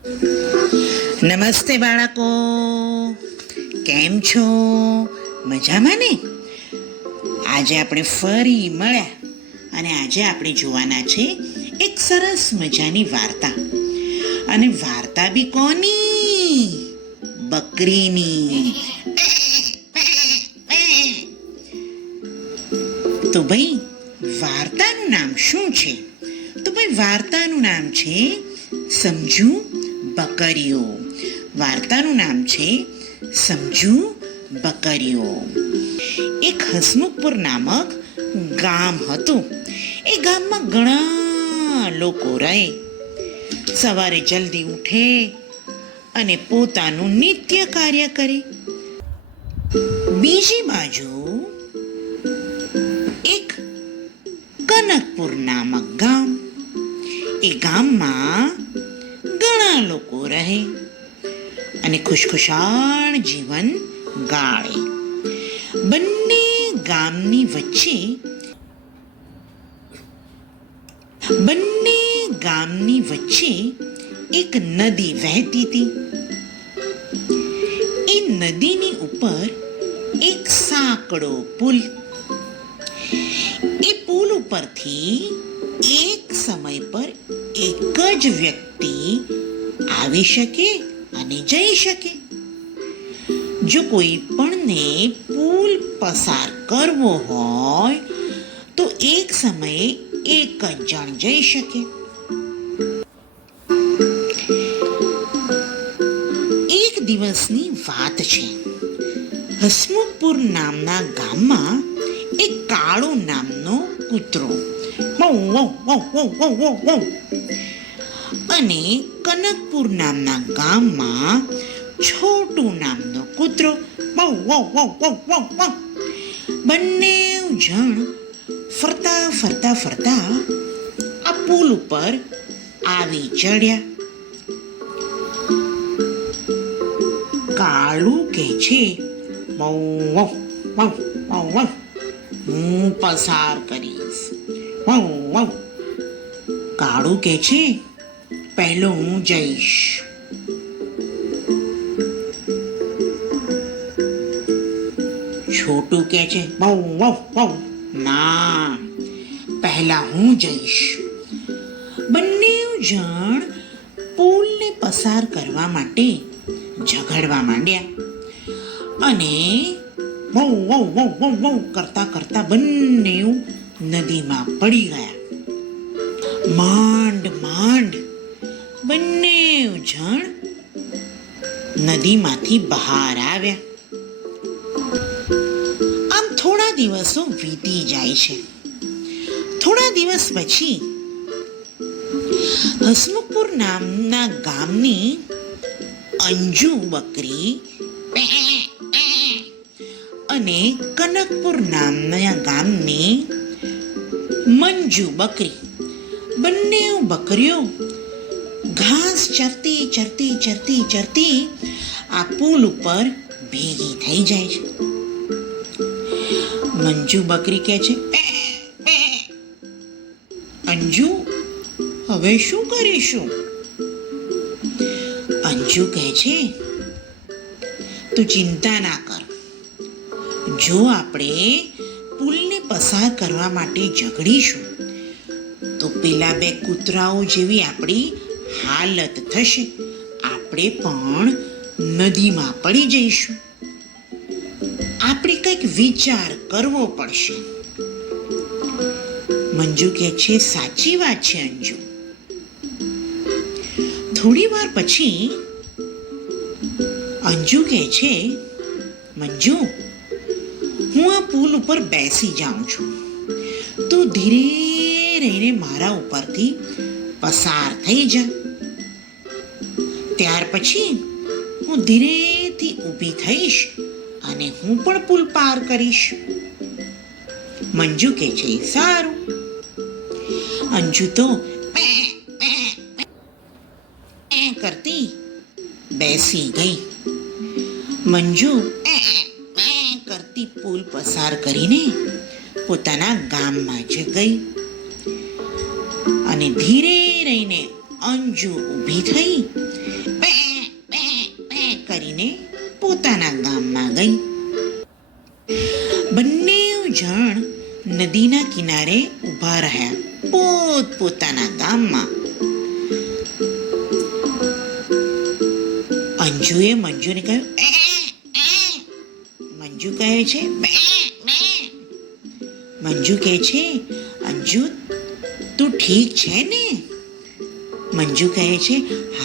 નમસ્તે બાળકો, કેમ છો? મજામાં ને? આજે આપણે ફરી મળ્યા અને આજે આપણે જોવાના છે એક સરસ મજાની વાર્તા. અને વાર્તા બી કોની? બકરીની. તો ભાઈ વાર્તાનું નામ શું છે? તો ભાઈ વાર્તાનું નામ છે સમજુ બકરીઓ. વાર્તાનું નામ છે સમજુ બકરીઓ. એક હસમુખપુર નામક ગામ હતું. એ ગામમાં ઘણા લોકો રહે. સવારે જલ્દી ઉઠે અને પોતાનું નિત્ય કાર્ય કરે. બીજી બાજુ એક કનકપુર નામક ગામ. એ ગામમાં ઘણા લોકો રહે અને ખુશખુશાલ જીવન ગાળે. બંને ગામની વચ્ચે એક નદી વહેતી હતી. એ નદીની ઉપર એક સાંકડો પુલ. એ પુલ ઉપરથી એક સમય પર એક જ વ્યક્તિ આવી શકે અને જઈ શકે. જો કોઈ પણને પુલ પસાર કરવો હોય તો એક સમયે એક જ જણ જઈ શકે. એક દિવસની વાત છે. હસમુખપુર નામના ગામમાં એક કાળુ નામનો કૂતરો અને કનકપુર નામના ગામમાં છોટું નામનો કૂતરો બંને જણ ફરતા આ પુલ ઉપર આવી ચડ્યા. કાળુ કહે છે, હું પસાર કરીશ. કાળુ કહે છે, પહેલો હું જઈશ. છોટું કહે છે, ના, પહેલા હું જઈશ. બંને જણ પુલને પસાર કરવા માટે ઝઘડવા માંડ્યા અને કરતા બંને નદીમાં પડી ગયા. માંડ બંને જણ નદીમાંથી બહાર આવ્યા. આમ થોડા દિવસો વીતી જાય છે. થોડા દિવસ પછી હસમુખપુર નામના ગામની અંજુ બકરી અને કનકપુર નામના ગામની મંજુ બકરી, બંને બકરીઓ ઘાસ ચરતી આ પુલ ઉપર ભેગી થઈ જાય છે. મંજુ બકરી કહે છે, અંજુ, હવે શું કરીશું? અંજુ કહે છે, તું ચિંતા ના કર. જો આપણે પુલને પસાર કરવા માટે ઝઘડીશું તો પેલા બે કૂતરાઓ જેવી આપણી હાલત થશે. આપણે પણ નદીમાં પડી જઈશું. આપણે કંઈક વિચાર કરવો પડશે. મંજુ કહે છે, સાચી વાત છે અંજુ. થોડી વાર પછી અંજુ કહે છે, મંજુ, હું આ પુલ ઉપર બેસી જાઉં છું. તું ધીરે રહીને મારા ઉપરથી પસાર થઈ જા. ત્યાર પછી હું ધીરેથી ઊભી થઈશ અને હું પણ પુલ પાર કરીશ. મંજુ કહે છે, સારું. અંજુ તો કરતી બેસી ગઈ. મંજુ કરતી પુલ પસાર કરીને પોતાના ગામમાં જ ગઈ અને ધીરે રહીને અંજુ ઊભી થઈ કિનારે ઊભા રહ્યા પોતાના ગામમાં. અંજુએ મંજુને કહ્યું, મંજુ કહે છે, મંજુ કહે છે, અંજુ તું ઠીક છે ને? મંજુ કહે છે,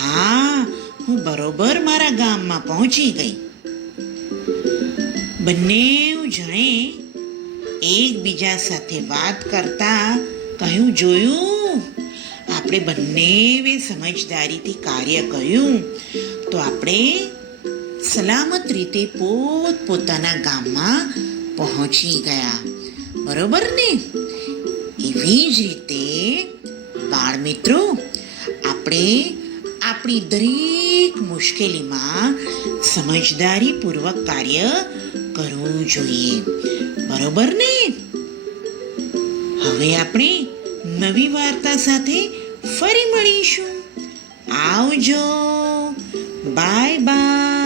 હા, હું બરોબર મારા ગામમાં પહોંચી ગઈ. બંને જણે એકબીજા સાથે વાત કરતા કહ્યું, જોયું, આપણે બંને સમજદારીથી કાર્ય કર્યું તો આપણે સલામત રીતે પોતાના ગામમાં પહોંચી ગયા. બરોબર ને? એવી જ રીતે બાળ મિત્રો, આપણે આપણી દરેક મુશ્કેલીમાં સમજદારીપૂર્વક કાર્ય કરવું જોઈએ. બરોબર ને? હવે આપણે નવી વાર્તા સાથે ફરી મળીશું. આવજો. Bye bye.